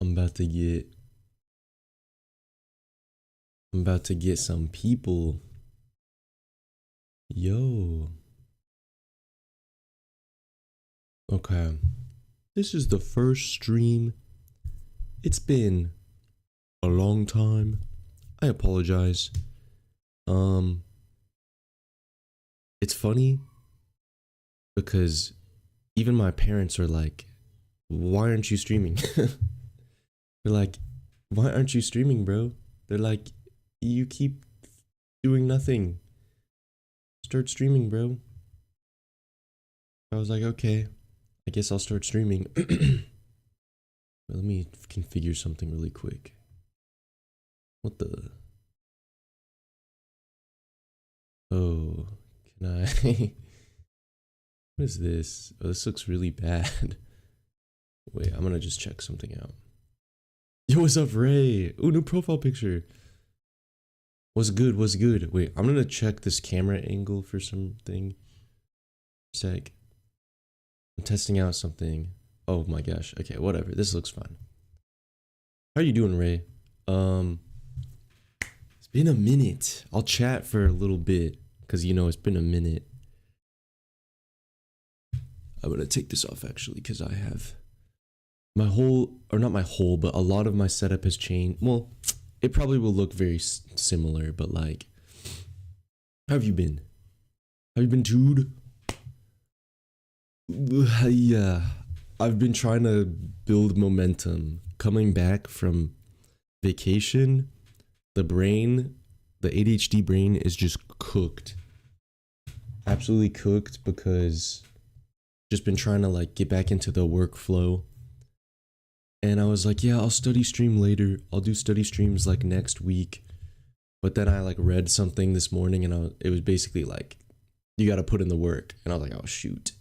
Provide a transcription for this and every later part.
I'm about to get some people. Yo. Okay. This is the first stream. It's been a long time. I apologize. It's funny because even my parents are like, why aren't you streaming? They're like, why aren't you streaming, bro? They're like, you keep doing nothing. Start streaming, bro. I was like, okay, I guess I'll start streaming. Let me configure something really quick. What the? Oh, can I? What is this? Oh, this looks really bad. Wait, I'm gonna just check something out. Yo, what's up, Ray? Ooh, new profile picture. What's good? What's good? Wait, I'm gonna check this camera angle for something. Sec. I'm testing out something. Oh my gosh. Okay, whatever. This looks fine. How are you doing, Ray? It's been a minute. I'll chat for a little bit because you know it's been a minute. I'm gonna take this off actually because I have my whole, or not my whole, but a lot of my setup has changed. Well, it probably will look very similar, but like, how have you been? Have you been, dude? Yeah, I've been trying to build momentum. Coming back from vacation, the ADHD brain is just cooked. Absolutely cooked because just been trying to like get back into the workflow. And I was like, yeah, I'll study stream later. I'll do study streams like next week. But then I like read something this morning and it was basically like, you got to put in the work. And I was like, oh shoot.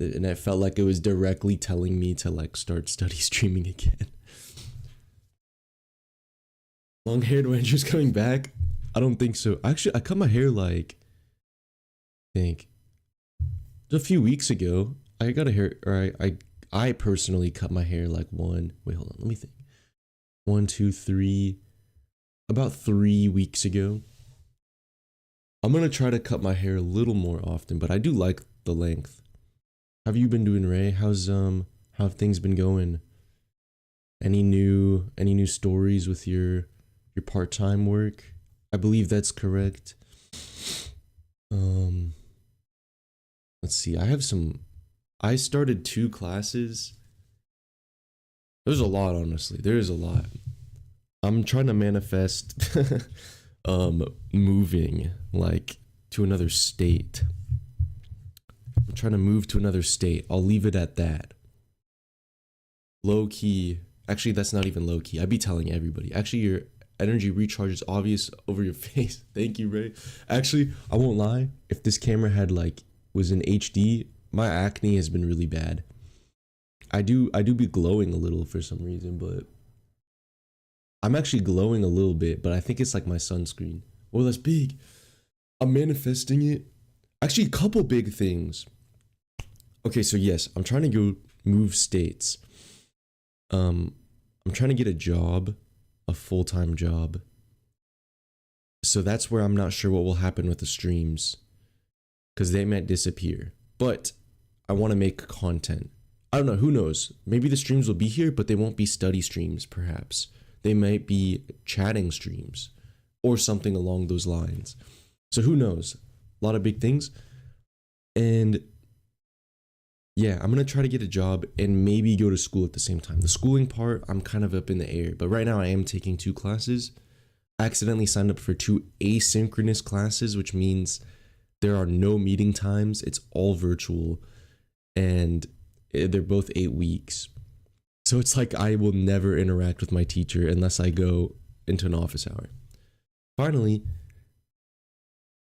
And I felt like it was directly telling me to like start study streaming again. Long-haired Ranger's coming back? I don't think so. Actually, I cut my hair like, I think, a few weeks ago. I got a hair, or I personally cut my hair like wait, hold on, let me think. 1, 2, 3, about 3 weeks ago. I'm gonna try to cut my hair a little more often, but I do like the length. How have you been doing, Ray? How have things been going? Any new stories with your part-time work? I believe that's correct. Let's see. I started 2 classes. There's a lot, honestly. There is a lot. I'm trying to manifest moving like to another state. I'm trying to move to another state. I'll leave it at that. Low key. Actually, that's not even low key. I'd be telling everybody. Actually, your energy recharge is obvious over your face. Thank you, Ray. Actually, I won't lie. If this camera was in HD, my acne has been really bad. I do be glowing a little for some reason, but I'm actually glowing a little bit, but I think it's like my sunscreen. Oh, that's big. I'm manifesting it. Actually, a couple big things. Okay, so yes, I'm trying to go move states. I'm trying to get a job, a full-time job. So that's where I'm not sure what will happen with the streams, because they might disappear. But I want to make content. I don't know, who knows? Maybe the streams will be here, but they won't be study streams, perhaps. They might be chatting streams or something along those lines. So who knows? A lot of big things. And yeah, I'm going to try to get a job and maybe go to school at the same time. The schooling part, I'm kind of up in the air. But right now I am taking 2 classes. I accidentally signed up for 2 asynchronous classes, which means there are no meeting times. It's all virtual. And they're both 8 weeks. So it's like I will never interact with my teacher unless I go into an office hour. Finally,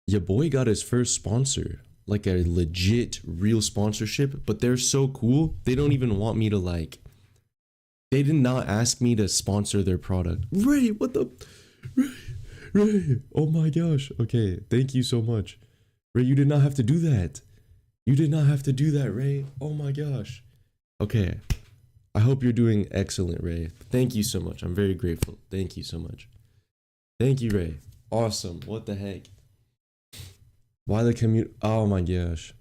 your boy got his first sponsor, like a legit real sponsorship, but they're so cool. They don't even want me to they did not ask me to sponsor their product. Ray, what the? Ray, oh my gosh. Okay, thank you so much. Ray, you did not have to do that. You did not have to do that, Ray. Oh my gosh. Okay, I hope you're doing excellent, Ray. Thank you so much. I'm very grateful. Thank you so much. Thank you, Ray. Awesome. What the heck? Why the commute? Oh my gosh.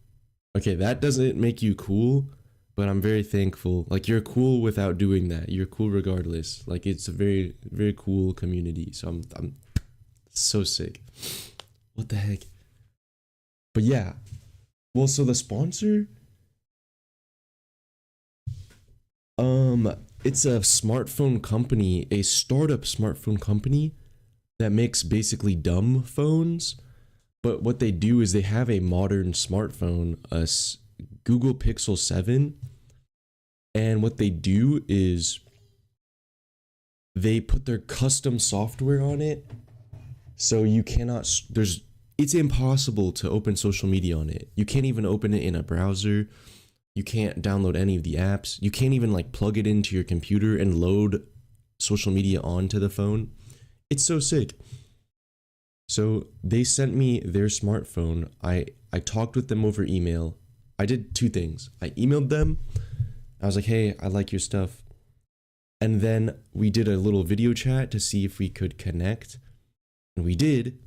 Okay, that doesn't make you cool, but I'm very thankful. Like, you're cool without doing that. You're cool regardless. Like, it's a very, very cool community. So I'm so sick. What the heck? But yeah. Well, so the sponsor, it's a smartphone company, a startup smartphone company that makes basically dumb phones. But what they do is they have a modern smartphone, Google Pixel 7. And what they do is they put their custom software on it. So you cannot, it's impossible to open social media on it. You can't even open it in a browser. You can't download any of the apps. You can't even like plug it into your computer and load social media onto the phone. It's so sick. So they sent me their smartphone. I talked with them over email. I did two things. I emailed them. I was like, hey, I like your stuff. And then we did a little video chat to see if we could connect. And we did.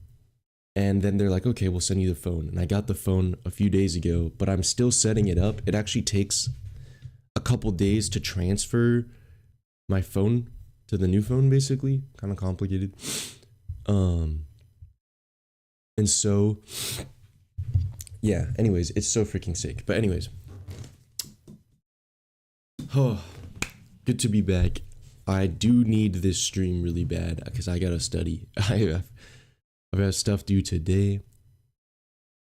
And then they're like, okay, we'll send you the phone. And I got the phone a few days ago, but I'm still setting it up. It actually takes a couple days to transfer my phone to the new phone, basically. Kind of complicated. And so, yeah, anyways, it's so freaking sick. But anyways. Oh, good to be back. I do need this stream really bad because I gotta study. I've got stuff due today.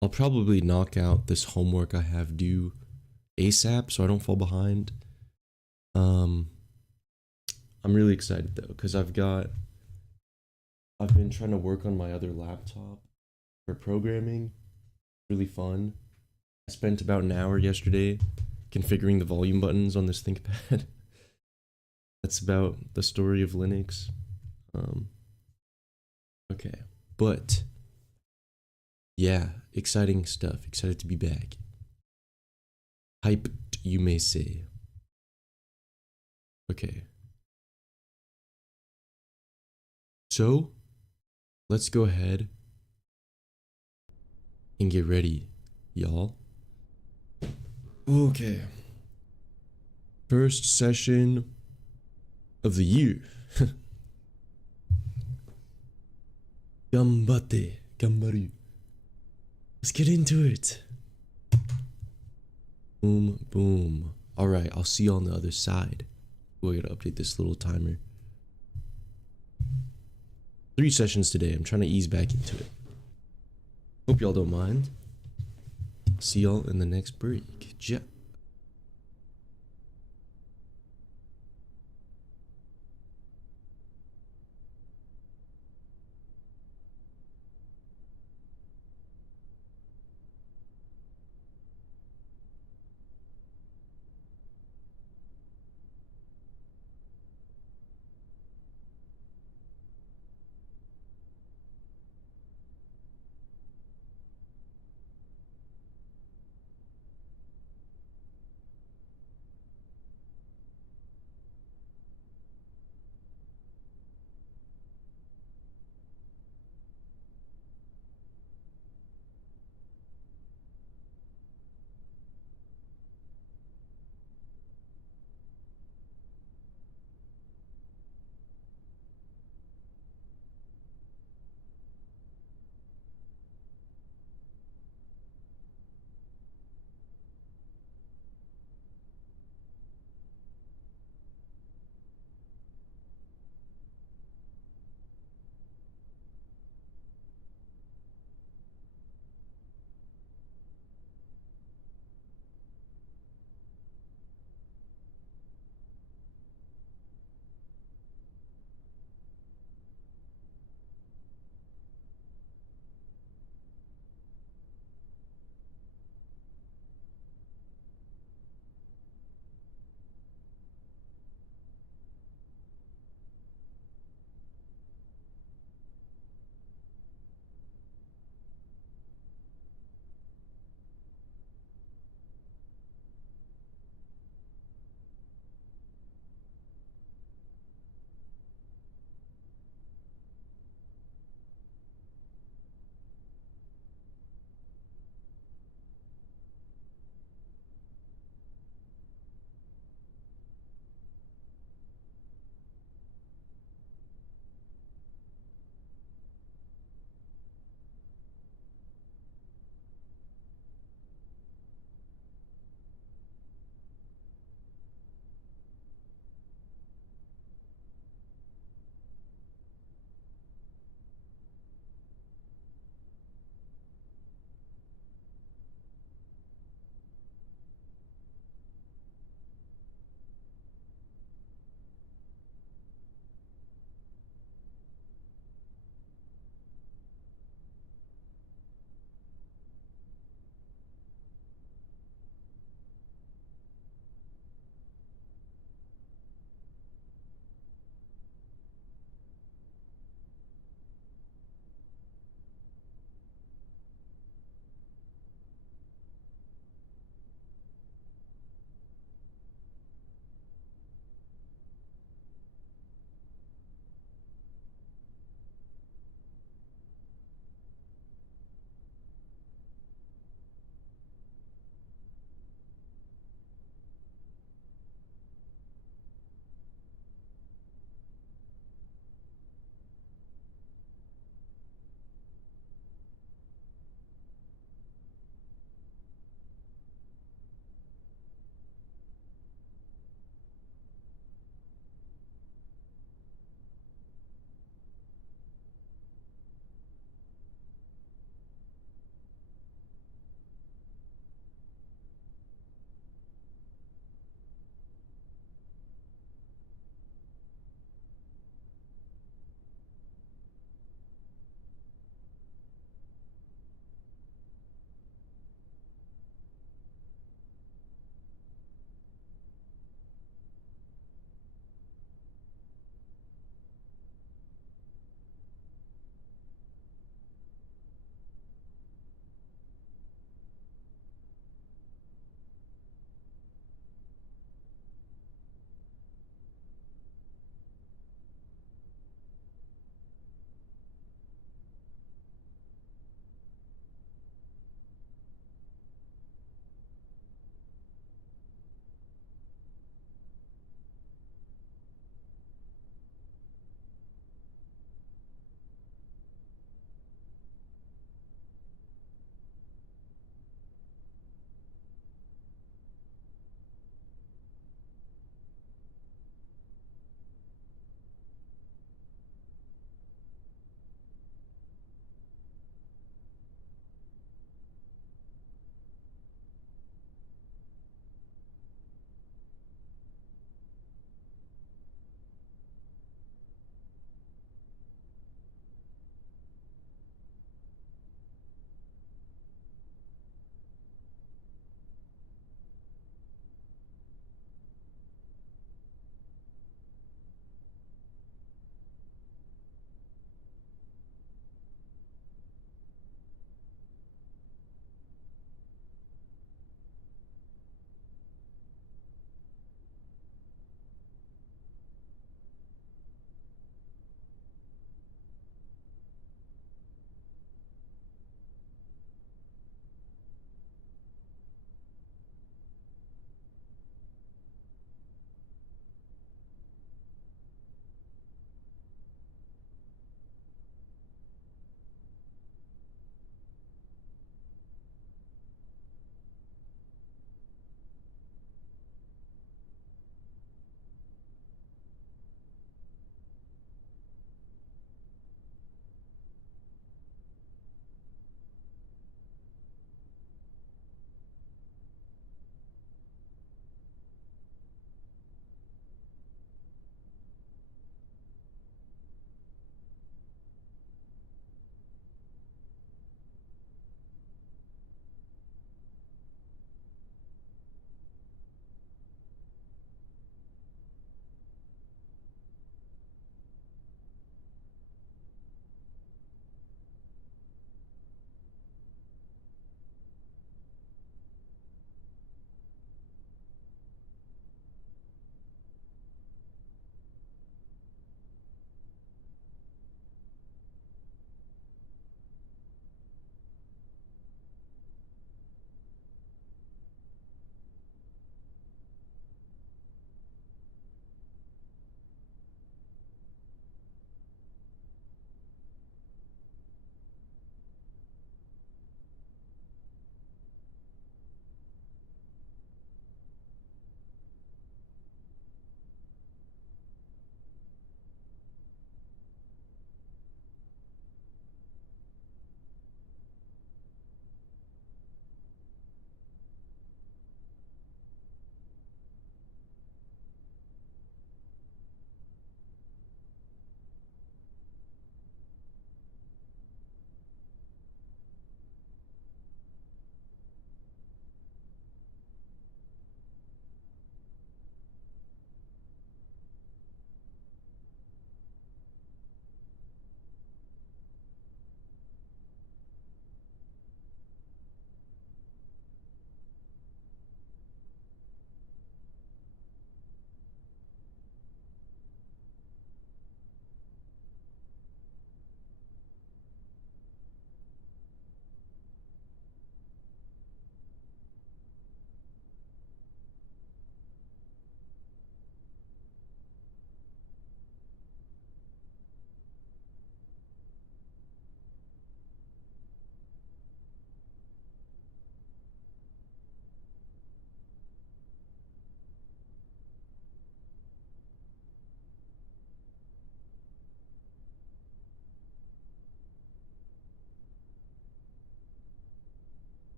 I'll probably knock out this homework I have due ASAP so I don't fall behind. I'm really excited though because I've been trying to work on my other laptop for programming. Really fun. I spent about an hour yesterday configuring the volume buttons on this ThinkPad. That's about the story of Linux. Okay. But yeah, exciting stuff. Excited to be back. Hyped, you may say. Okay. So, let's go ahead and get ready, y'all. Okay. First session of the year. Gambate, gambaru. Let's get into it. Boom, boom. All right, I'll see you on the other side. Oh, I gotta update this little timer. 3 sessions today. I'm trying to ease back into it. Hope y'all don't mind. See y'all in the next break. Ja.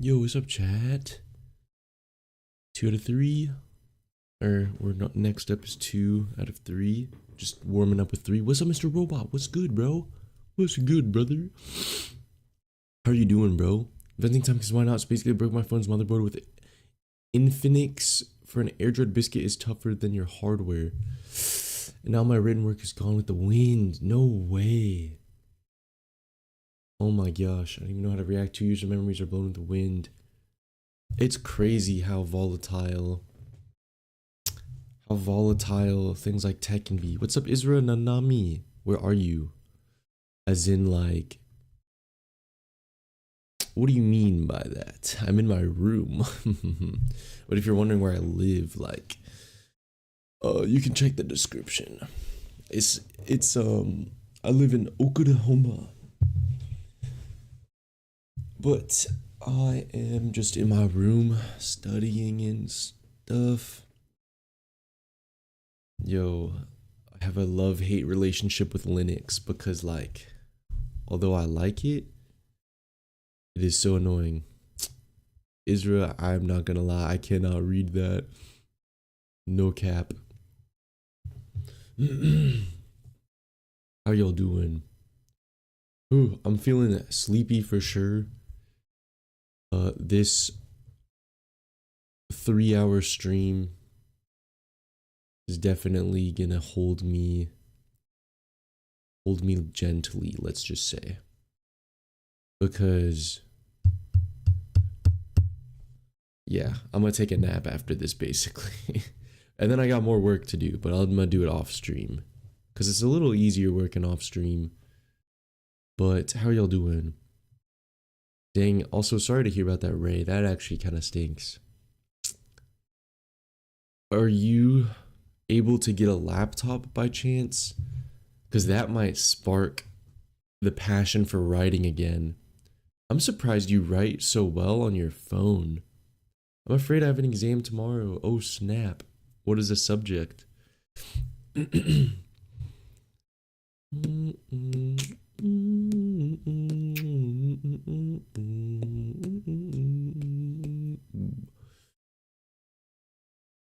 Yo, what's up, chat? 2 out of 3. Or we're not. Next up is 2 out of 3. Just warming up with 3. What's up, Mr. Robot? What's good, bro? What's good, brother? How are you doing, bro? Venting time, because why not? So basically, I broke my phone's motherboard with Infinix for an AirDroid biscuit is tougher than your hardware. And now my written work is gone with the wind. No way. Oh my gosh. I don't even know how to react. 2 user memories are blown with the wind. It's crazy how volatile things like tech can be. What's up, Isra Nanami? Where are you? As in, like, what do you mean by that? I'm in my room. But if you're wondering where I live, like, you can check the description. I live in Oklahoma. But I am just in my room studying and stuff. Yo, I have a love-hate relationship with Linux because, like, although I like it, it is so annoying. Isra, I'm not gonna lie, I cannot read that. No cap. How y'all doing? Ooh, I'm feeling sleepy for sure. This 3-hour stream is definitely gonna hold me gently, let's just say. Because yeah, I'm gonna take a nap after this basically. And then I got more work to do, but I'm gonna do it off stream. Cause it's a little easier working off stream. But how y'all doing? Dang, also sorry to hear about that, Ray. That actually kind of stinks. Are you able to get a laptop by chance? Because that might spark the passion for writing again. I'm surprised you write so well on your phone. I'm afraid I have an exam tomorrow. Oh snap. What is the subject?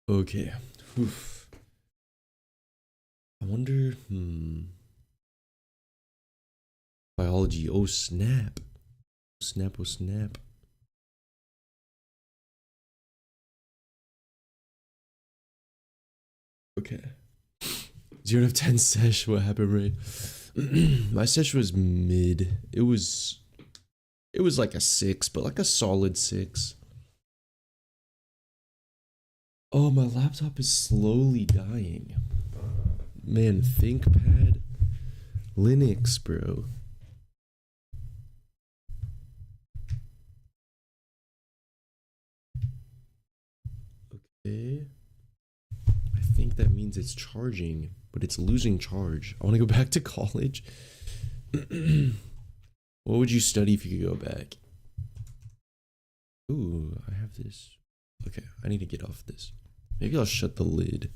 Okay. Oof. I wonder, biology. Oh snap. Snap, oh snap. Okay. 0 out of 10 sesh. What happened, Ray? My sesh was mid. It was like a 6, but like a solid 6. Oh, my laptop is slowly dying. Man, ThinkPad. Linux, bro. Okay. I think that means it's charging, but it's losing charge. I want to go back to college. What would you study if you could go back? Ooh, I have this. Okay, I need to get off this. Maybe I'll shut the lid.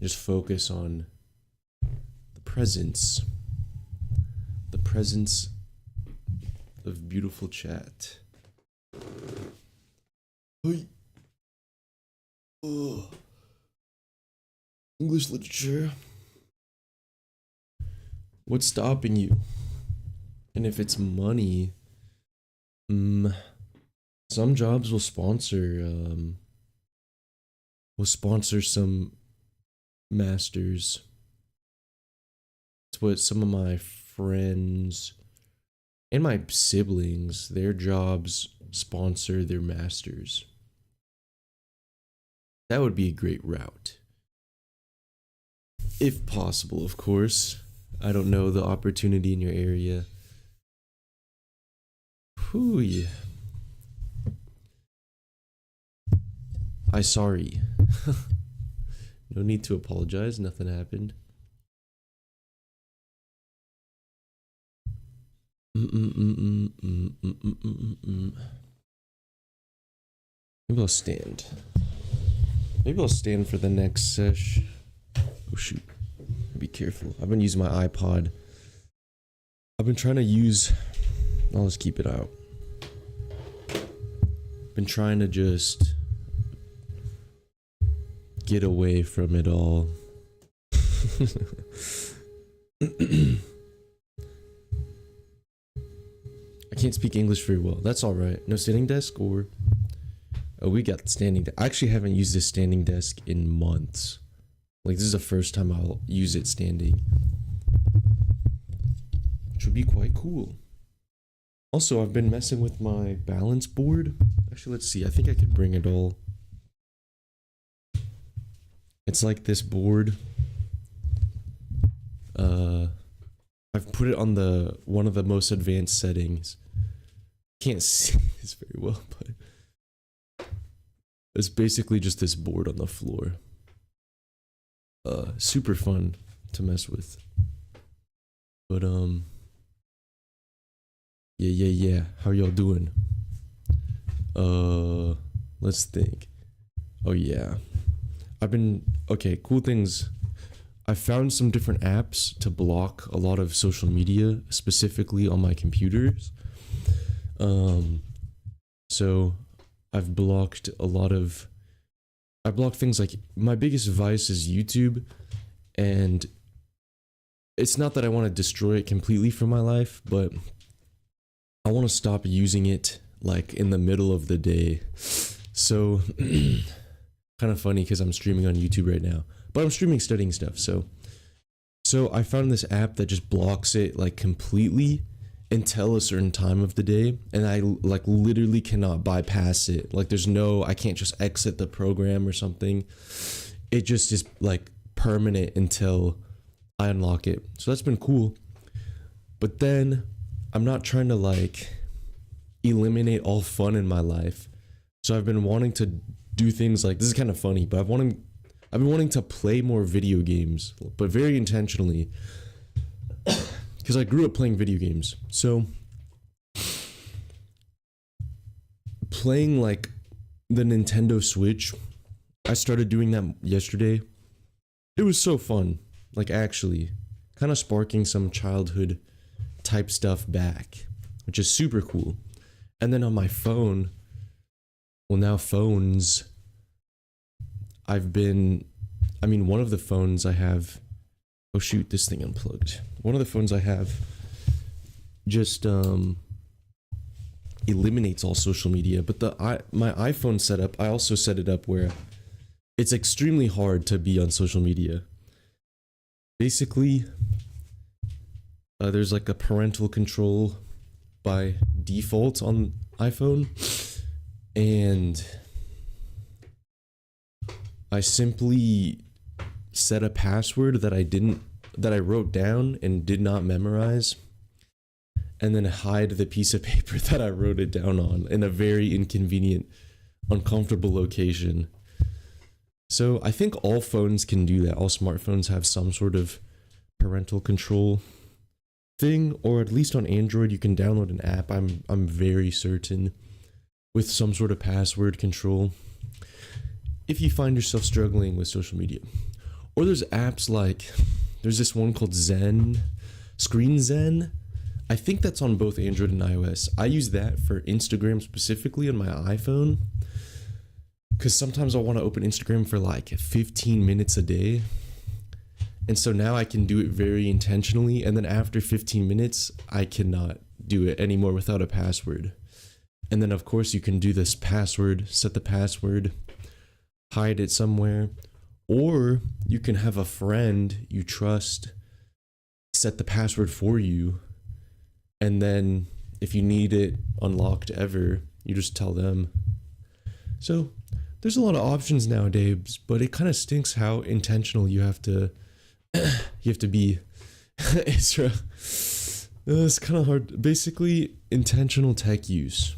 Just focus on the presence. The presence of beautiful chat. Hey. English literature. What's stopping you? And if it's money, some jobs will sponsor some masters. It's what some of my friends and my siblings, their jobs sponsor their masters. That would be a great route. If possible, of course. I don't know the opportunity in your area. Whew, yeah. I sorry. No need to apologize, nothing happened. Maybe I'll stand. Maybe I'll stand for the next sesh. Oh shoot. Be careful. I've been using my iPod. I've been trying to use... I'll just keep it out. been trying to just get away from it all. I can't speak English very well. That's all right. No sitting desk or... Oh, we got standing desk. I actually haven't used this standing desk in months. Like, this is the first time I'll use it standing. Which would be quite cool. Also, I've been messing with my balance board. Actually, let's see. I think I could bring it all. It's like this board. I've put it on one of the most advanced settings. Can't see this very well, but it's basically just this board on the floor. Super fun to mess with. But yeah. How y'all doing? Let's think. Oh yeah. Okay, cool things. I found some different apps to block a lot of social media, specifically on my computers. So I've blocked I block things like, my biggest vice is YouTube, and it's not that I want to destroy it completely from my life, but I want to stop using it like in the middle of the day. So kind of funny because I'm streaming on YouTube right now, but I'm streaming studying stuff. So I found this app that just blocks it like completely until a certain time of the day, and I like literally cannot bypass it. Like I can't just exit the program or something. It just is like permanent until I unlock it. So that's been cool. But then I'm not trying to like eliminate all fun in my life. So I've been wanting to do things like, this is kind of funny, but I've been wanting to play more video games, but very intentionally. Because I grew up playing video games. So playing like the Nintendo Switch, I started doing that yesterday. It was so fun. Like actually kind of sparking some childhood type stuff back, which is super cool. And then on my phone, well, now phones, one of the phones I have, oh shoot, this thing unplugged. One of the phones I have just eliminates all social media, but my iPhone setup, I also set it up where it's extremely hard to be on social media. Basically, there's like a parental control by default on iPhone, and I simply set a password that I wrote down and did not memorize, and then hide the piece of paper that I wrote it down on in a very inconvenient, uncomfortable location. So I think all phones can do that. All smartphones have some sort of parental control thing, or at least on Android you can download an app, I'm very certain, with some sort of password control if you find yourself struggling with social media. Or there's apps like, there's this one called Screen Zen. I think that's on both Android and iOS. I use that for Instagram specifically on my iPhone, because sometimes I want to open Instagram for like 15 minutes a day. And so now I can do it very intentionally, and then after 15 minutes, I cannot do it anymore without a password. And then of course you can do this password, set the password, hide it somewhere, or you can have a friend you trust set the password for you, and then if you need it unlocked ever, you just tell them. So there's a lot of options nowadays, but it kind of stinks how intentional you have to be. It's kind of hard. Basically, intentional tech use.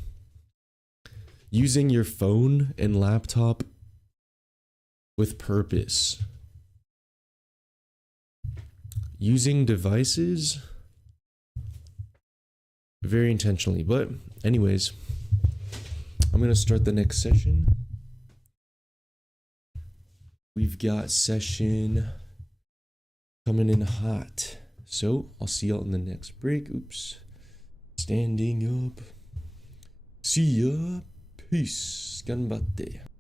Using your phone and laptop with purpose. Using devices very intentionally. But anyways, I'm going to start the next session. We've got session coming in hot. So I'll see y'all in the next break. Oops. Standing up. See ya. Peace. Ganbatte.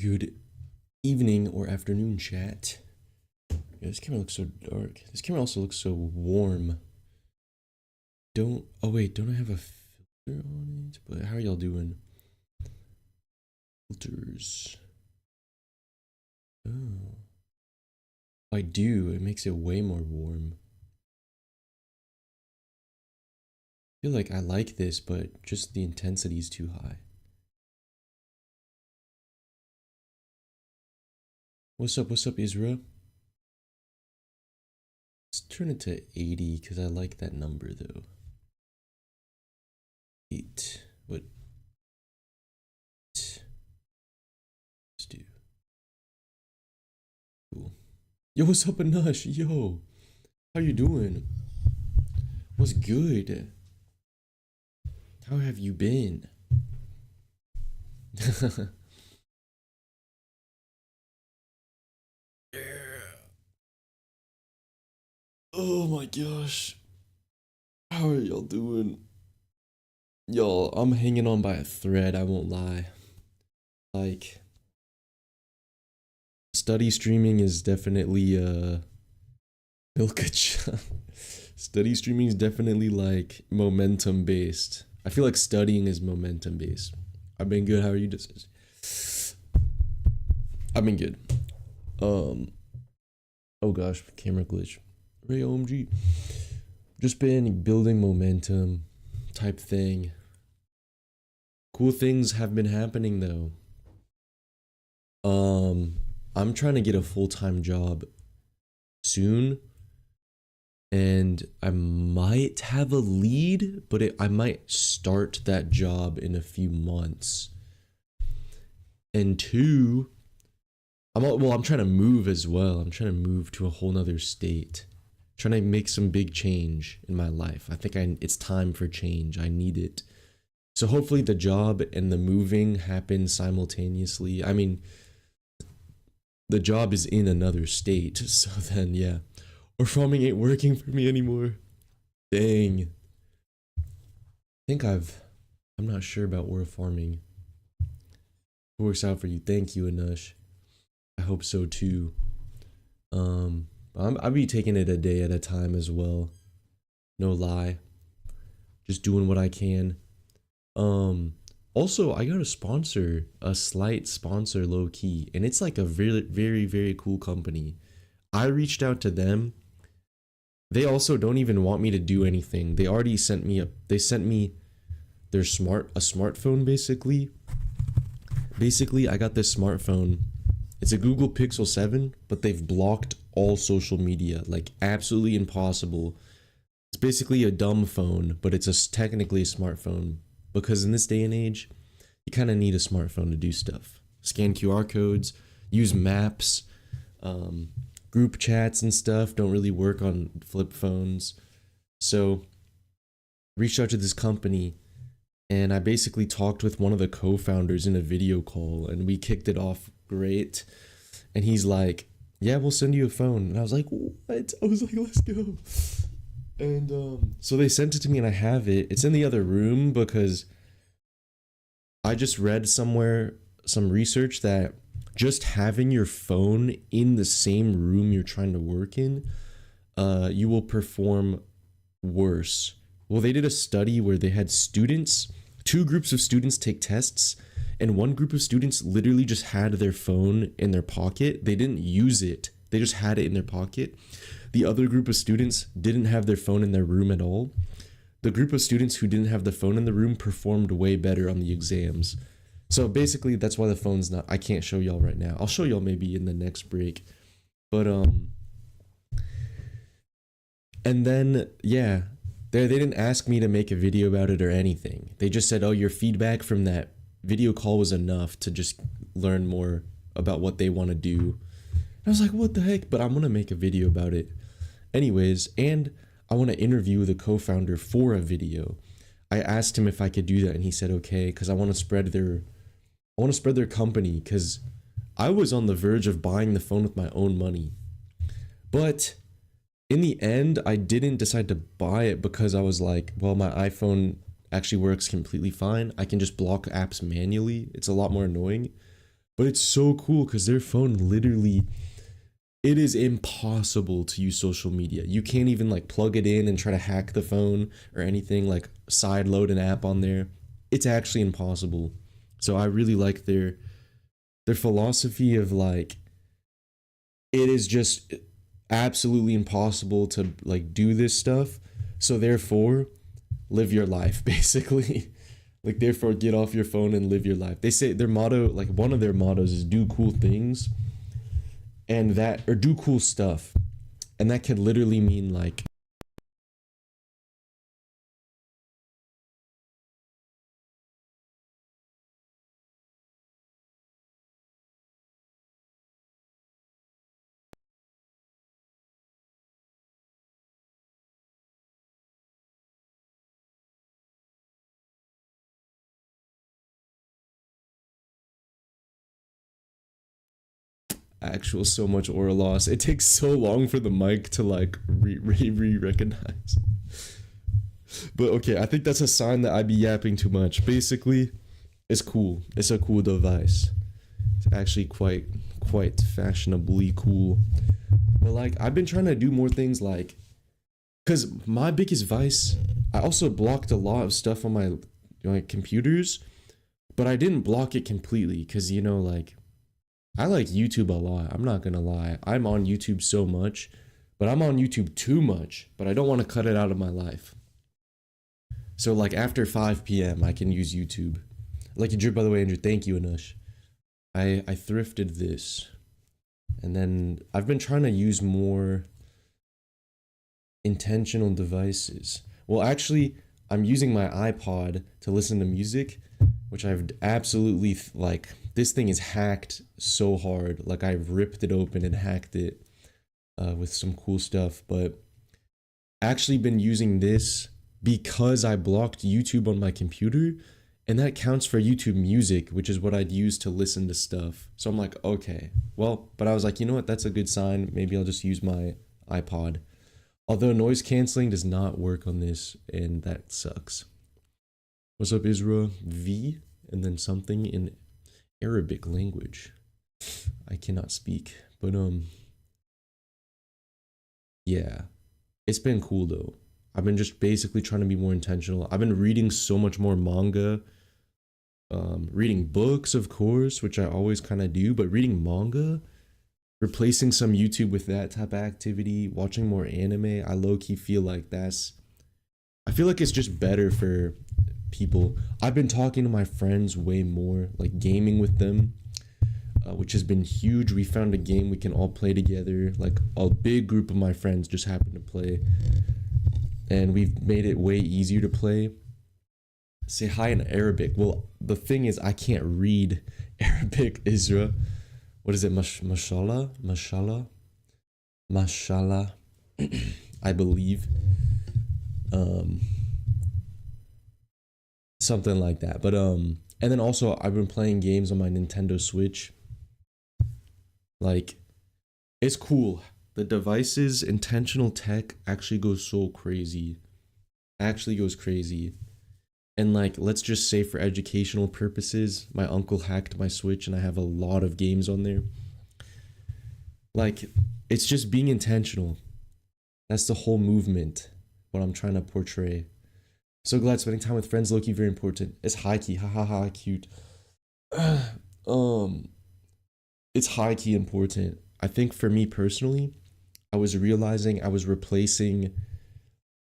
Good evening or afternoon, chat. Yeah, this camera looks so dark. This camera also looks so warm. Oh wait, don't I have a filter on it? But how are y'all doing? Filters. Oh. I do, it makes it way more warm. I feel like I like this, but just the intensity is too high. What's up, Israel? Let's turn it to 80 because I like that number though. 8. What? Let's do. Cool. Yo, what's up, Anush? Yo, how you doing? What's good? How have you been? Yeah. Oh my gosh. How are y'all doing? Y'all, I'm hanging on by a thread, I won't lie. Like, study streaming is definitely milk a chunk. Study streaming is definitely like momentum based. I feel like studying is momentum based. I've been good. How are you? I've been good. Oh gosh, camera glitch. Ray OMG. Just been building momentum type thing. Cool things have been happening though. I'm trying to get a full-time job soon, and I might have a lead, but I might start that job in a few months. And 2, I'm trying to move as well. I'm trying to move to a whole nother state. Trying to make some big change in my life. I think it's time for change. I need it. So hopefully the job and the moving happen simultaneously. I mean, the job is in another state, so then yeah. Or farming ain't working for me anymore. Dang. I'm not sure about Or farming. It works out for you. Thank you, Anush. I hope so too. I'll be taking it a day at a time as well. No lie. Just doing what I can. Also, I got a slight sponsor low key, and it's like a very, very, very cool company. I reached out to them. They also don't even want me to do anything. They already sent me their smartphone basically. Basically, I got this smartphone. It's a Google Pixel 7, but they've blocked all social media, like absolutely impossible. It's basically a dumb phone, but it's technically a smartphone, because in this day and age, you kind of need a smartphone to do stuff. Scan QR codes, use maps, group chats and stuff don't really work on flip phones. So, reached out to this company, and I basically talked with one of the co-founders in a video call, and we kicked it off great. And he's like, yeah, we'll send you a phone. And I was like, what? I was like, let's go. And so they sent it to me, and I have it. It's in the other room because I just read somewhere some research that just having your phone in the same room you're trying to work in, you will perform worse. Well, they did a study where they had two groups of students take tests, and one group of students literally just had their phone in their pocket. They didn't use it. They just had it in their pocket. The other group of students didn't have their phone in their room at all. The group of students who didn't have the phone in the room performed way better on the exams. So basically, that's why the phone's I can't show y'all right now. I'll show y'all maybe in the next break. But, and then, yeah, they didn't ask me to make a video about it or anything. They just said, oh, your feedback from that video call was enough to just learn more about what they want to do. I was like, what the heck? But I'm going to make a video about it anyways. And I want to interview the co-founder for a video. I asked him if I could do that, and he said, okay, because I want to spread their company, because I was on the verge of buying the phone with my own money. But in the end, I didn't decide to buy it because I was like, well, my iPhone actually works completely fine. I can just block apps manually. It's a lot more annoying. But it's so cool because their phone literally, it is impossible to use social media. You can't even like plug it in and try to hack the phone or anything, like side load an app on there. It's actually impossible. So I really like their philosophy of like, it is just absolutely impossible to like do this stuff. So therefore, live your life basically. Like therefore get off your phone and live your life. They say their motto, like one of their mottos is do cool things, and that, or do cool stuff. And that can literally mean like actual so much aura loss. It takes so long for the mic to like recognize. But okay, I think that's a sign that I be yapping too much. Basically, it's cool. It's a cool device. It's actually quite fashionably cool. But like I've been trying to do more things like, cuz my biggest vice, I also blocked a lot of stuff on my computers, but I didn't block it completely cuz like I like YouTube a lot. I'm not going to lie. I'm on YouTube so much, but I'm on YouTube too much, but I don't want to cut it out of my life. So like after 5 p.m. I can use YouTube. Like a drip, by the way, Andrew. Thank you, Anush. I thrifted this. And then I've been trying to use more intentional devices. Well, actually, I'm using my iPod to listen to music, which I've absolutely like, this thing is hacked so hard. Like I've ripped it open and hacked it with some cool stuff. But actually been using this because I blocked YouTube on my computer, and that counts for YouTube Music, which is what I'd use to listen to stuff. So I'm like, okay, well, but I was like, you know what? That's a good sign. Maybe I'll just use my iPod. Although noise canceling does not work on this, and that sucks. What's up, Isra? V, and then something in Arabic language. I cannot speak, but yeah, it's been cool though. I've been just basically trying to be more intentional. I've been reading so much more manga, reading books, of course, which I always kind of do, but reading manga, replacing some YouTube with that type of activity, watching more anime. I low-key feel like I feel like it's just better for people. I've been talking to my friends way more, like gaming with them, which has been huge. We found a game we can all play together. Like a big group of my friends just happened to play, and we've made it way easier to play. Say hi in Arabic. Well, the thing is, I can't read Arabic, Isra. What is it? Mashallah? Mashallah? Mashallah. I believe. Something like that. But and then also I've been playing games on my Nintendo Switch. Like, it's cool. The device's intentional tech actually goes so crazy. Actually goes crazy. And like, let's just say for educational purposes, my uncle hacked my Switch and I have a lot of games on there. Like, it's just being intentional. That's the whole movement, what I'm trying to portray. So glad spending time with friends, low-key very important. It's high-key, ha ha ha, cute. It's high-key important. I think for me personally, I was realizing I was replacing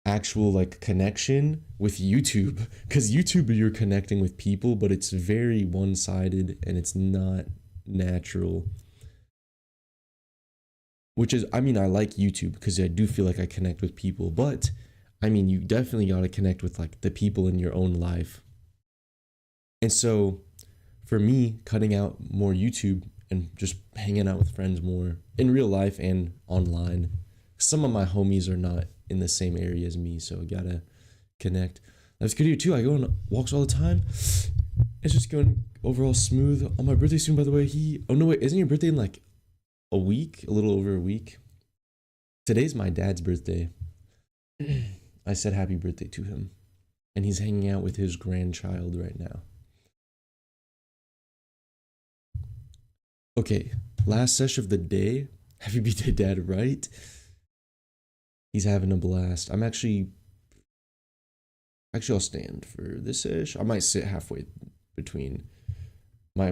actual like connection with YouTube, because YouTube you're connecting with people, but it's very one-sided and it's not natural. Which is, I mean, I like YouTube because I do feel like I connect with people, but I mean, you definitely got to connect with like the people in your own life. And so for me, cutting out more YouTube and just hanging out with friends more in real life and online. Some of my homies are not in the same area as me, so I gotta connect. That's good here too. I go on walks all the time. It's just going overall smooth. On my birthday soon, by the way. Oh no, wait, isn't your birthday in like a week? A little over a week. Today's my dad's birthday. I said happy birthday to him, and he's hanging out with his grandchild right now. Okay, last session of the day. Happy birthday, Dad, right? He's having a blast. Actually, I'll stand for this ish. I might sit halfway between my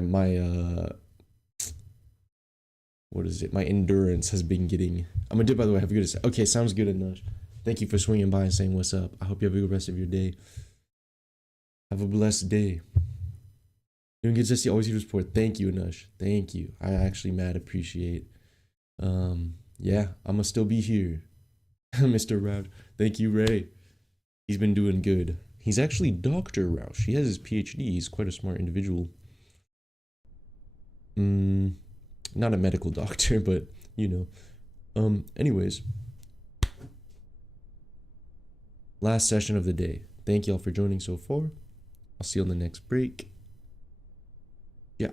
what is it? My endurance has been getting. I'm gonna do it, by the way. Have a good. Okay, sounds good enough. Thank you for swinging by and saying what's up. I hope you have a good rest of your day. Have a blessed day. Doing good, Jesse. Always here to support. Thank you, Anush. Thank you. I actually mad appreciate. Yeah, I'ma still be here, Mr. Roush. Thank you, Ray. He's been doing good. He's actually Dr. Roush. He has his PhD. He's quite a smart individual. Not a medical doctor, but you know. Anyways, last session of the day. Thank y'all for joining so far. I'll see you on the next break. Yeah.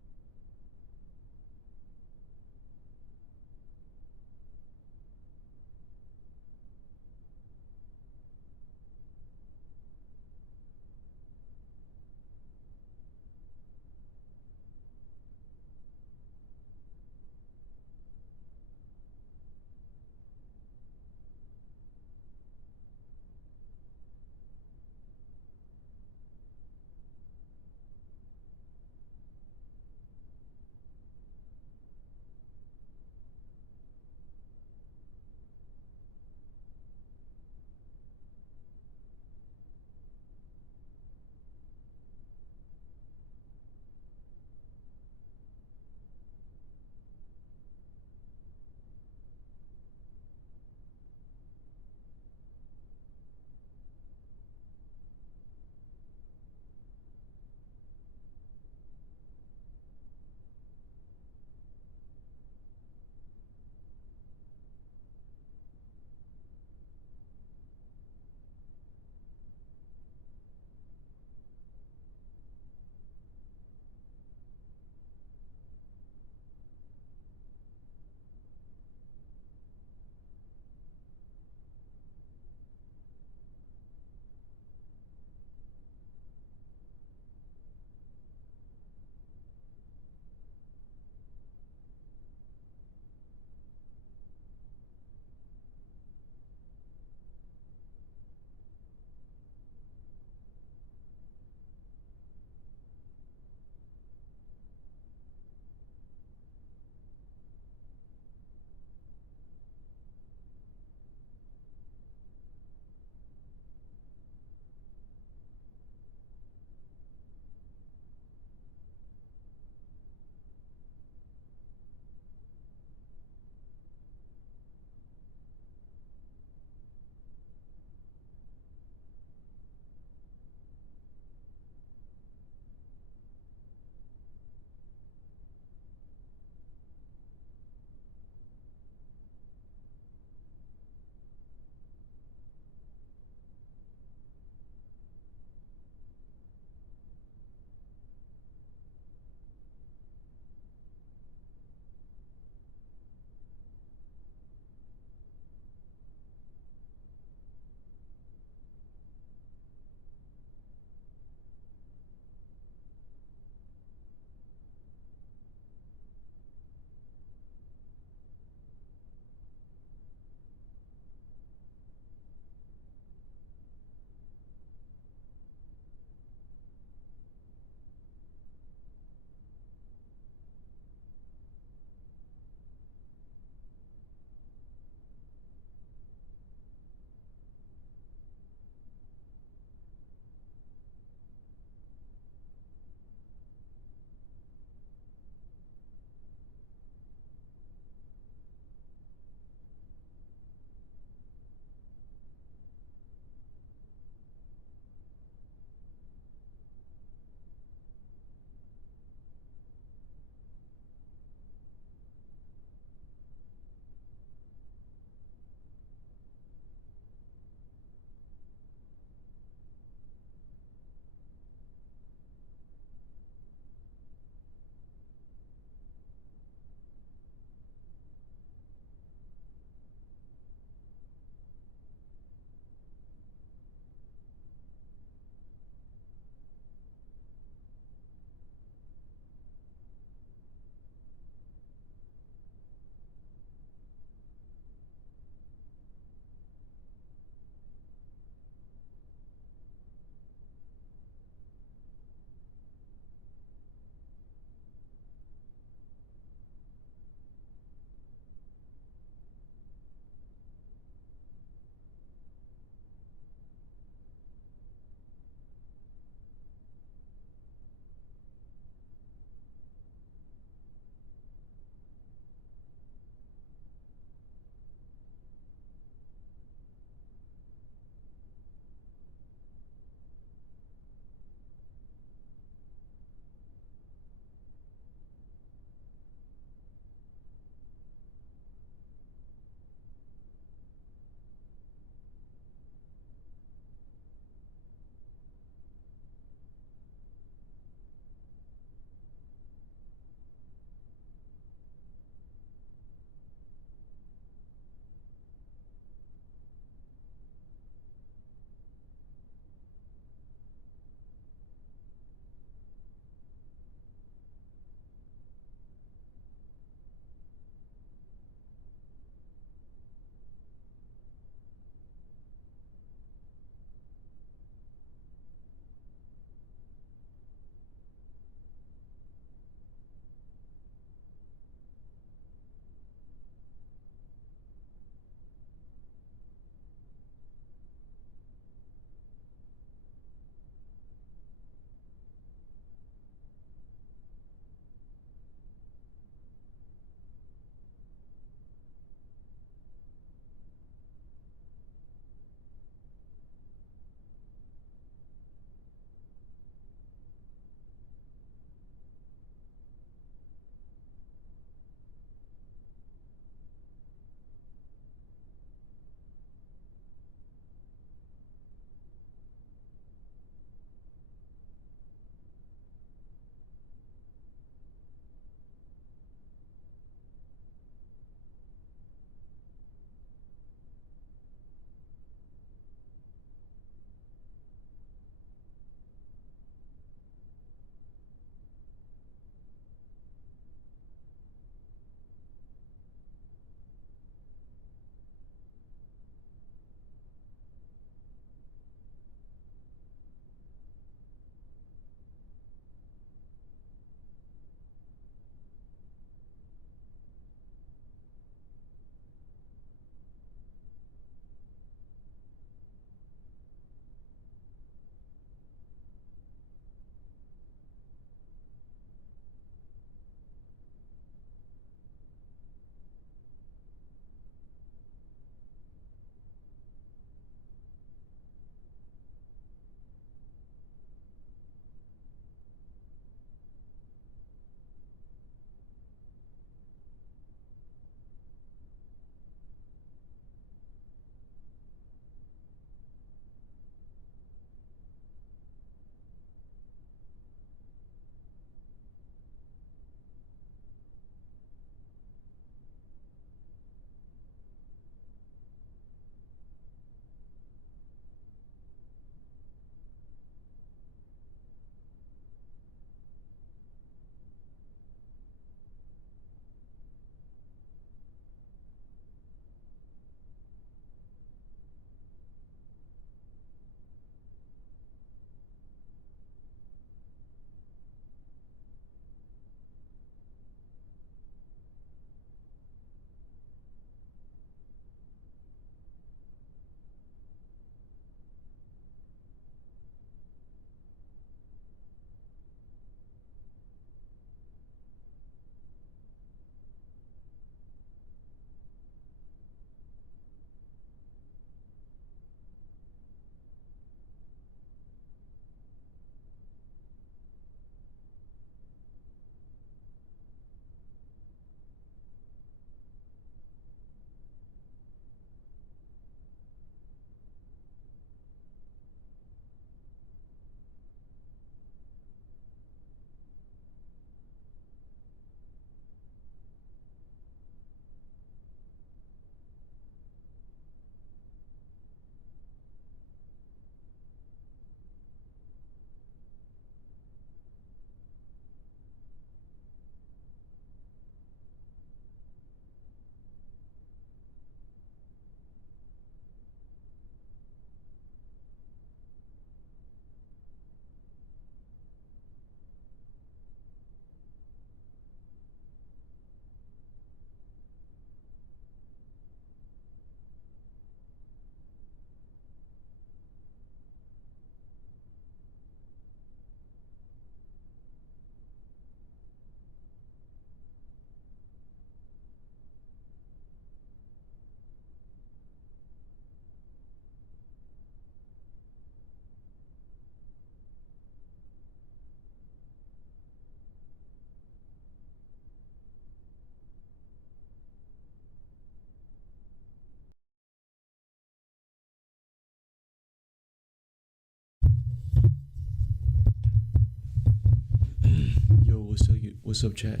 what's up? What's up, chat?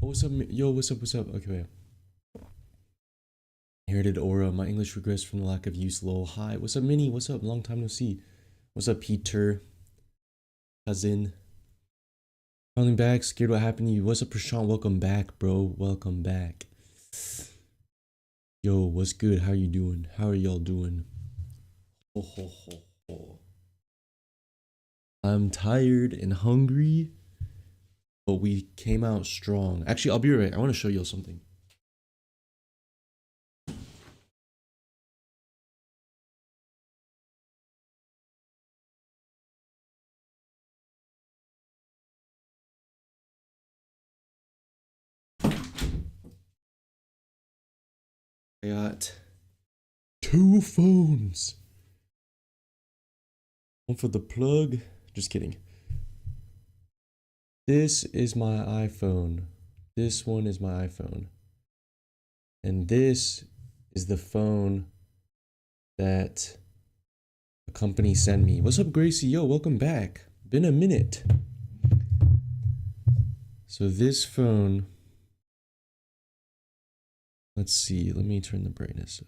Oh, what's up? Yo, what's up? What's up? Okay, wait. Inherited aura. My English regrets from the lack of use. Lol. Hi. What's up, Minnie? What's up? Long time no see. What's up, Peter? Cousin. Calling back. Scared what happened to you. What's up, Prashant? Welcome back, bro. Welcome back. Yo, what's good? How you doing? How are y'all doing? Ho, ho, ho, ho. I'm tired and hungry, but we came out strong. Actually, I'll be right back. I want to show y'all something. I got 2 phones. One for the plug. Just kidding. This is my iPhone. This one is my iPhone. And this is the phone that a company sent me. What's up, Gracie? Yo, welcome back. Been a minute. So this phone, let's see. Let me turn the brightness up.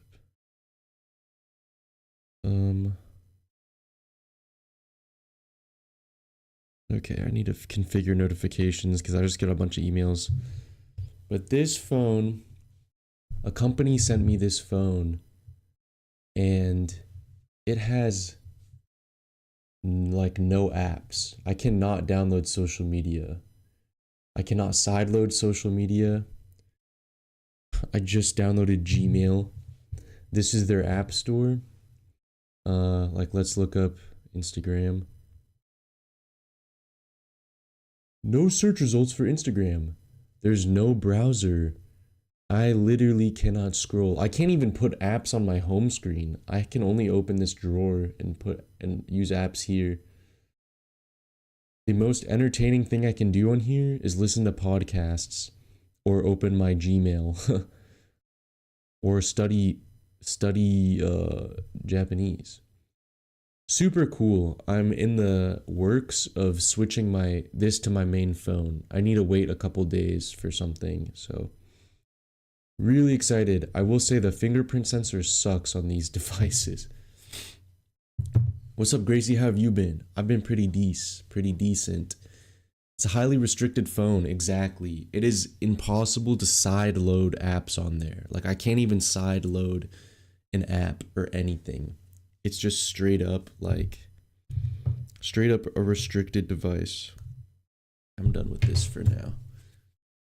Okay, I need to configure notifications because I just get a bunch of emails. But this phone, a company sent me this phone, and it has like no apps. I cannot download social media. I cannot sideload social media. I just downloaded Gmail. This is their app store. Like let's look up Instagram. No search results for Instagram. There's no browser. I literally cannot scroll. I can't even put apps on my home screen. I can only open this drawer and use apps here. The most entertaining thing I can do on here is listen to podcasts or open my Gmail or study Japanese. Super cool. I'm in the works of switching this to my main phone. I need to wait a couple days for something, so really excited. I will say the fingerprint sensor sucks on these devices. What's up, Gracie? How have you been? I've been pretty decent. It's a highly restricted phone, exactly. It is impossible to side load apps on there. Like I can't even side load an app or anything. It's just straight up a restricted device. I'm done with this for now.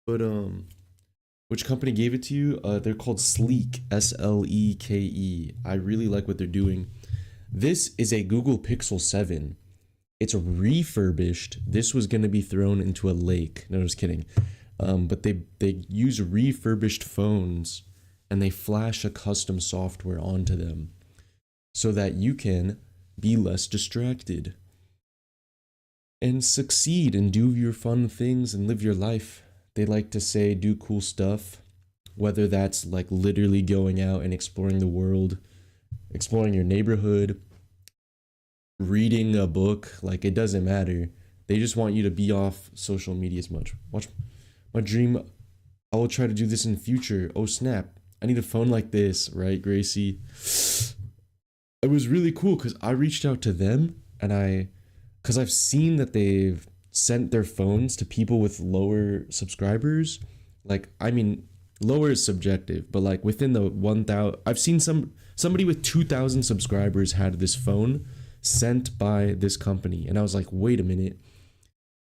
But which company gave it to you? They're called Sleek, S-L-E-K-E. I really like what they're doing. This is a Google Pixel 7. It's refurbished. This was going to be thrown into a lake. No, just kidding. But they use refurbished phones and they flash a custom software onto them so that you can be less distracted and succeed and do your fun things and live your life. They like to say do cool stuff, whether that's like literally going out and exploring the world, exploring your neighborhood, reading a book, like it doesn't matter. They just want you to be off social media as much. Watch my dream. I will try to do this in the future. Oh snap. I need a phone like this, right, Gracie? It was really cool because I reached out to them and because I've seen that they've sent their phones to people with lower subscribers. Like, I mean, lower is subjective, but like within the 1,000, I've seen somebody with 2,000 subscribers had this phone sent by this company. And I was like, wait a minute,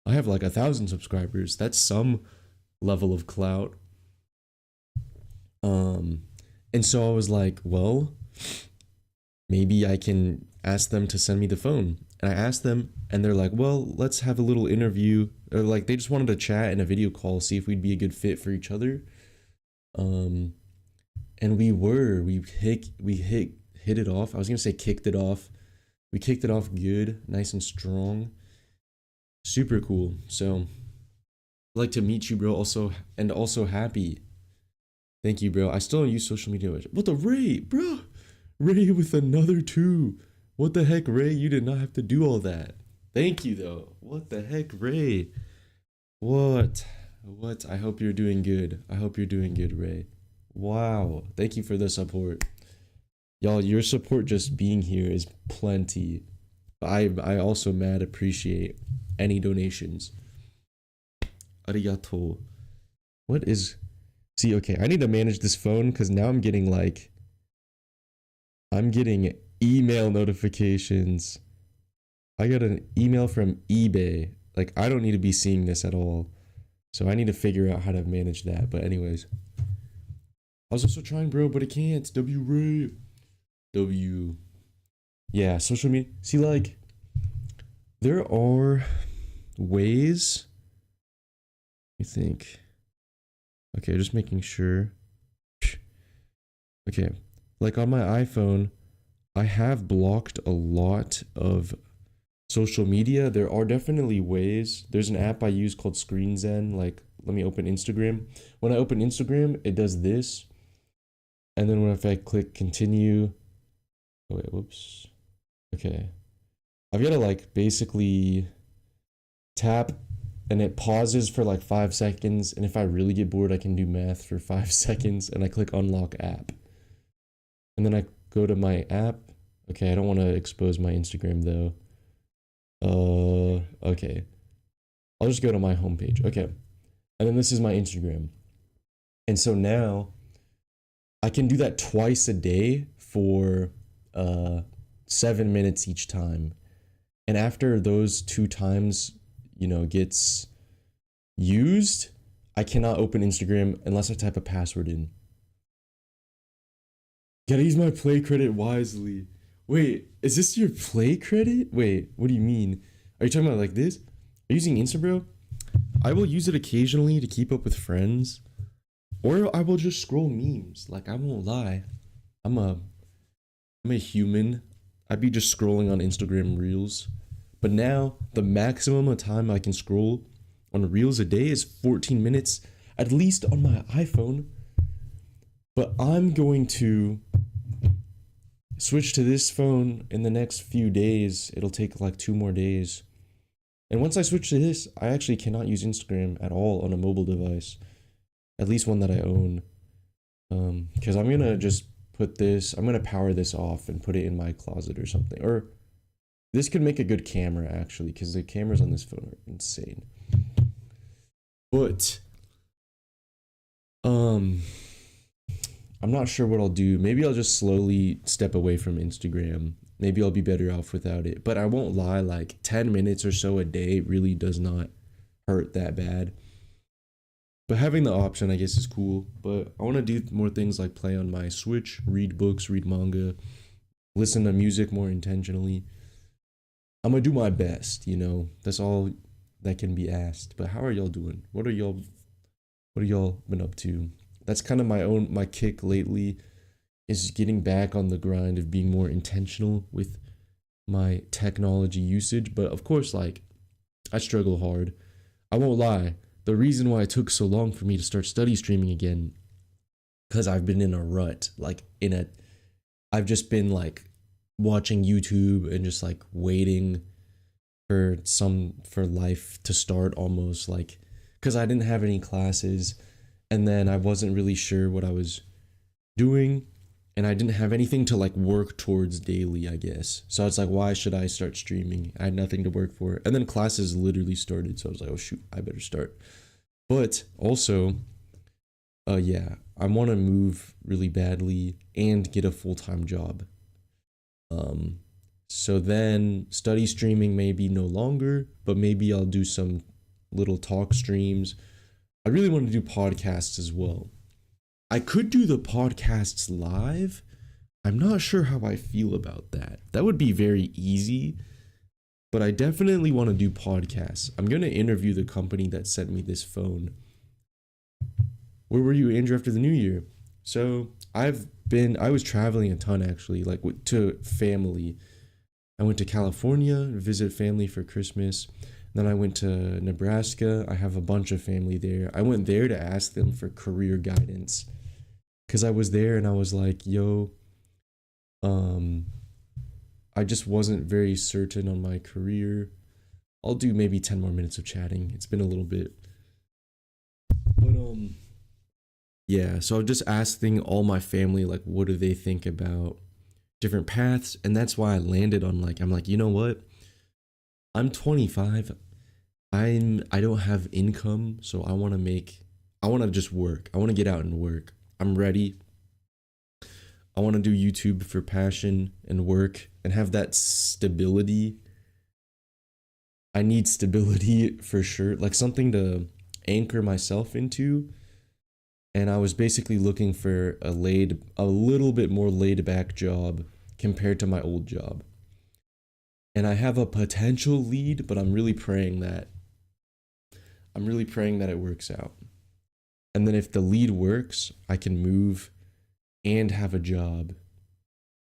I have like 1,000 subscribers. That's some level of clout. And so I was like, well, maybe I can ask them to send me the phone. And I asked them and they're like, well, let's have a little interview. Or like, they just wanted to chat in a video call, see if we'd be a good fit for each other. And we hit it off. I was going to say kicked it off. We kicked it off good, nice and strong. Super cool. So I'd like to meet you, bro. Also happy. Thank you, bro. I still don't use social media much. What the Ray, bro? Ray with another 2. What the heck, Ray? You did not have to do all that. Thank you, though. What the heck, Ray? What? What? I hope you're doing good. I hope you're doing good, Ray. Wow. Thank you for the support. Y'all, your support just being here is plenty. I also mad appreciate any donations. Arigato. What is... See, okay, I need to manage this phone because now I'm getting like... I'm getting email notifications. I got an email from eBay. Like, I don't need to be seeing this at all. So I need to figure out how to manage that. But anyways. I was also trying, bro, but I can't. W-Ray. W. Yeah, social media. See, like, there are ways. I think. Okay, just making sure. Okay, like on my iPhone, I have blocked a lot of social media. There are definitely ways. There's an app I use called Screen Zen. Like, let me open Instagram. When I open Instagram, it does this. And then if I click continue, oh wait, whoops. Okay. I've got to like basically tap and it pauses for like 5 seconds. And if I really get bored, I can do math for 5 seconds and I click unlock app. And then I go to my app. Okay, I don't want to expose my Instagram though. Okay. I'll just go to my homepage. Okay. And then this is my Instagram. And so now I can do that twice a day for 7 minutes each time. And after those 2 times, gets used, I cannot open Instagram unless I type a password in. Gotta use my play credit wisely. Wait, is this your play credit? Wait, what do you mean? Are you talking about like this? Are you using Insta, bro? I will use it occasionally to keep up with friends. Or I will just scroll memes. Like, I won't lie. I'm a human. I'd be just scrolling on Instagram Reels. But now, the maximum of time I can scroll on Reels a day is 14 minutes, at least on my iPhone. But I'm going to switch to this phone in the next few days. It'll take like 2 more days. And once I switch to this, I actually cannot use Instagram at all on a mobile device. At least one that I own. Because I'm going to just put this, I'm going to power this off and put it in my closet or something. Or this could make a good camera actually, because the cameras on this phone are insane. But, I'm not sure what I'll do. Maybe I'll just slowly step away from Instagram. Maybe I'll be better off without it. But I won't lie, like 10 minutes or so a day really does not hurt that bad. But having the option, I guess, is cool. But I want to do more things like play on my Switch, read books, read manga, listen to music more intentionally. I'm going to do my best, That's all that can be asked. But how are y'all doing? What are y'all been up to? That's kind of my kick lately, is getting back on the grind of being more intentional with my technology usage. But of course, like, I struggle hard. I won't lie. The reason why it took so long for me to start study streaming again, because I've been in a rut, I've just been like watching YouTube and just like waiting for life to start almost, like, because I didn't have any classes and then I wasn't really sure what I was doing and I didn't have anything to like work towards daily, I guess. So it's like, why should I start streaming? I had nothing to work for. And then classes literally started. So I was like, oh shoot, I better start. But also, yeah, I want to move really badly and get a full-time job. So then study streaming may be no longer, but maybe I'll do some little talk streams. I really want to do podcasts as well. I could do the podcasts live. I'm not sure how I feel about that. That would be very easy, but I definitely want to do podcasts. I'm going to interview the company that sent me this phone. Where were you, Andrew, after the new year? So I was traveling a ton actually, like to family. I went to California to visit family for Christmas. Then I went to Nebraska. I have a bunch of family there. I went there to ask them for career guidance. Because I was there and I was like, yo, I just wasn't very certain on my career. I'll do maybe 10 more minutes of chatting. It's been a little bit. yeah, so I'm just asking all my family, like, what do they think about different paths? And that's why I landed on, like, I'm like, you know what? I'm 25. I don't have income, so I want to just work. I want to get out and work. I'm ready. I want to do YouTube for passion and work and have that stability. I need stability for sure, like something to anchor myself into. And I was basically looking for a little bit more laid back job compared to my old job. And I have a potential lead, but I'm really praying that it works out. And then if the lead works, I can move and have a job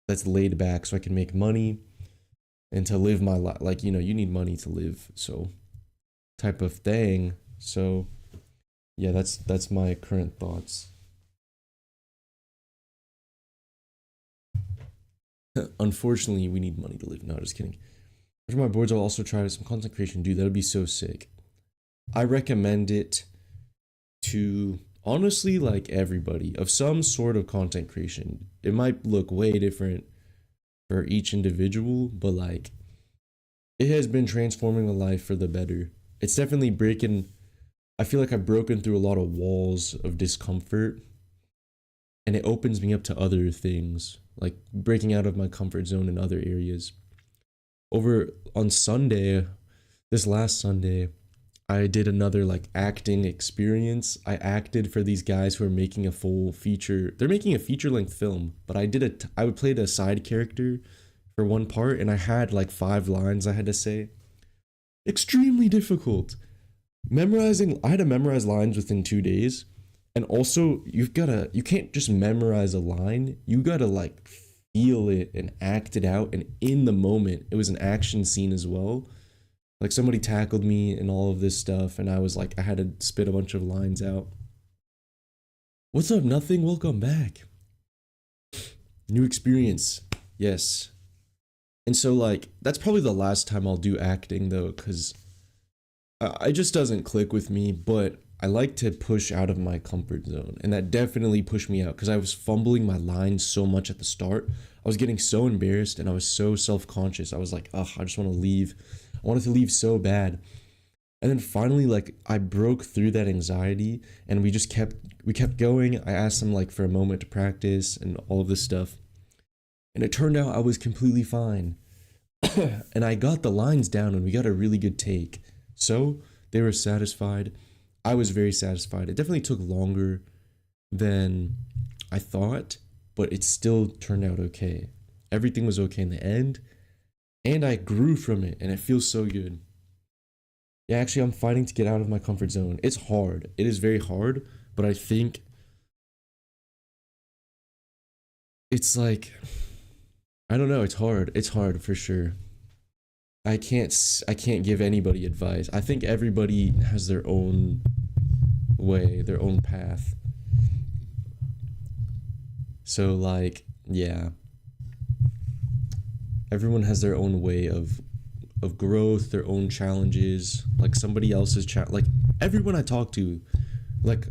that's laid back so I can make money and to live my life. Like, you know, you need money to live, so type of thing. So yeah, that's my current thoughts. Unfortunately, we need money to live. No, just kidding. After my boards, I'll also try some content creation. Dude, that would be so sick. I recommend it to honestly like everybody of some sort of content creation. It might look way different for each individual, but like it has been transforming my life for the better. It's definitely breaking, I feel like I've broken through a lot of walls of discomfort, and it opens me up to other things, like breaking out of my comfort zone in other areas. Over on Sunday, this last Sunday, I did another like acting experience. I acted for these guys who are making a full feature. They're making a feature length film, but I would play a side character for one part, and I had like 5 lines I had to say. Extremely difficult. I had to memorize lines within 2 days. And also, you can't just memorize a line. You gotta like feel it and act it out. And in the moment, it was an action scene as well. Like somebody tackled me and all of this stuff, and I was like, I had to spit a bunch of lines out. What's up, nothing? Welcome back. New experience. Yes. And so, like, that's probably the last time I'll do acting, though, because it just doesn't click with me, but I like to push out of my comfort zone. And that definitely pushed me out because I was fumbling my lines so much at the start. I was getting so embarrassed and I was so self conscious. I was like, ugh, I just want to leave. I wanted to leave so bad. And then finally, like, I broke through that anxiety and we kept going. I asked them, like, for a moment to practice and all of this stuff. And it turned out I was completely fine. And I got the lines down and we got a really good take. So they were satisfied. I was very satisfied. It definitely took longer than I thought, but it still turned out okay. Everything was okay in the end, and I grew from it, and it feels so good. Yeah, actually, I'm fighting to get out of my comfort zone. It's hard. It is very hard, but I think it's like, I don't know, it's hard. It's hard for sure. I can't give anybody advice. I think everybody has their own way, their own path. So like, yeah, everyone has their own way of growth, their own challenges, like somebody else's like everyone I talk to, like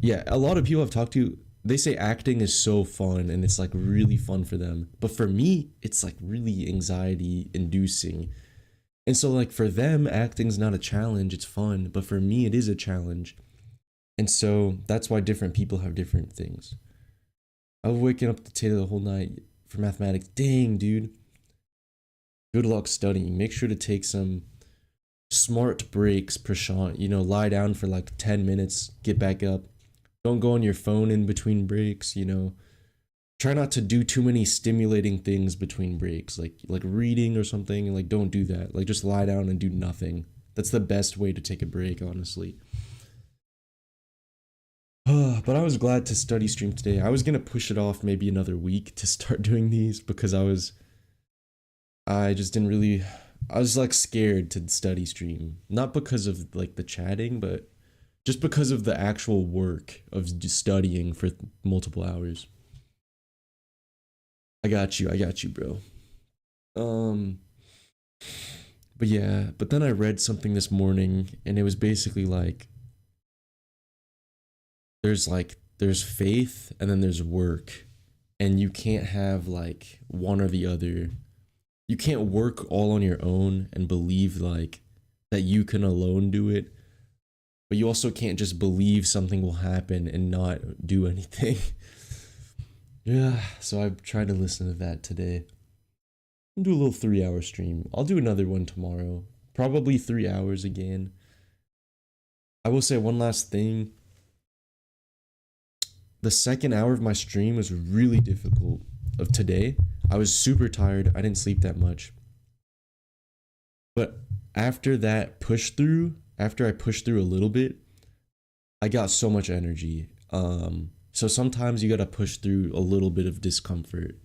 yeah, a lot of people I've talked to, they say acting is so fun and it's like really fun for them. But for me, it's like really anxiety inducing. And so like for them, acting's not a challenge, it's fun, but for me it is a challenge. And so that's why different people have different things. I was waking up to Taylor the whole night for mathematics. Dang, dude. Good luck studying. Make sure to take some smart breaks, Prashant. You know, lie down for like 10 minutes, get back up. Don't go on your phone in between breaks, you know. Try not to do too many stimulating things between breaks, like reading or something. Like don't do that. Like just lie down and do nothing. That's the best way to take a break, honestly. But I was glad to study stream today. I was gonna push it off maybe another week to start doing these because I just didn't really, I was like scared to study stream. Not because of like the chatting, but just because of the actual work of just studying for multiple hours. I got you, bro. Um, but yeah, but then I read something this morning and it was basically like there's faith and then there's work, and you can't have like one or the other. You can't work all on your own and believe like that you can alone do it, but you also can't just believe something will happen and not do anything. Yeah, so I tried to listen to that today. I'll do a little 3-hour stream. I'll do another one tomorrow. Probably 3 hours again. I will say one last thing. The second hour of my stream was really difficult of today. I was super tired. I didn't sleep that much. But after that push through, after I pushed through a little bit, I got so much energy. So sometimes you gotta push through a little bit of discomfort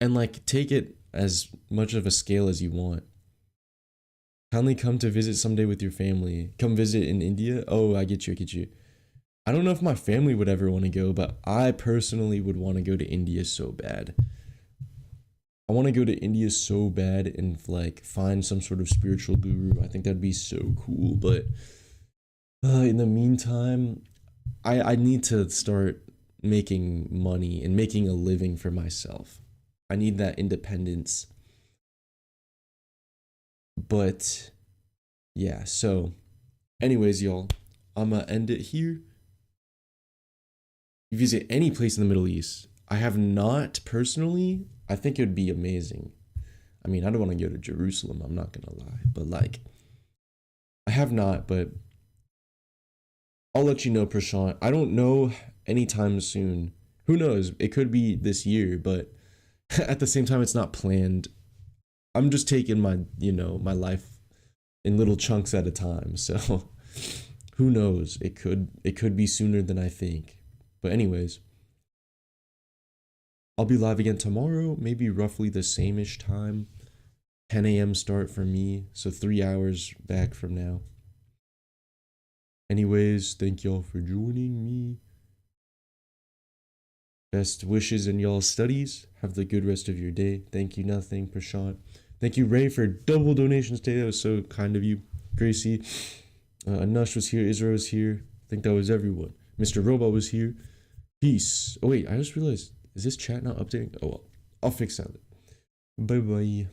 and like take it as much of a scale as you want. Kindly come to visit someday with your family. Come visit in India. Oh, I get you. I don't know if my family would ever want to go, but I personally would want to go to India so bad. I want to go to India so bad and like find some sort of spiritual guru. I think that'd be so cool. But in the meantime, I need to start making money and making a living for myself. I need that independence. But yeah, so anyways, y'all, I'm gonna end it here. You visit any place in the Middle East. I have not personally. I think it would be amazing. I mean, I don't want to go to Jerusalem, I'm not gonna lie, but like I have not, but I'll let you know, Prashant. I don't know anytime soon. Who knows? It could be this year, but at the same time, it's not planned. I'm just taking my, my life in little chunks at a time. So who knows? It could be sooner than I think. But anyways, I'll be live again tomorrow, maybe roughly the same-ish time. 10 a.m. start for me, so 3 hours back from now. Anyways, thank y'all for joining me. Best wishes in y'all's studies. Have the good rest of your day. Thank you, nothing, Prashant. Thank you, Ray, for double donations today. That was so kind of you. Gracie, Anush was here. Israel was here. I think that was everyone. Mr. Robot was here. Peace. Oh, wait, I just realized, is this chat not updating? Oh, well, I'll fix that. Bye-bye.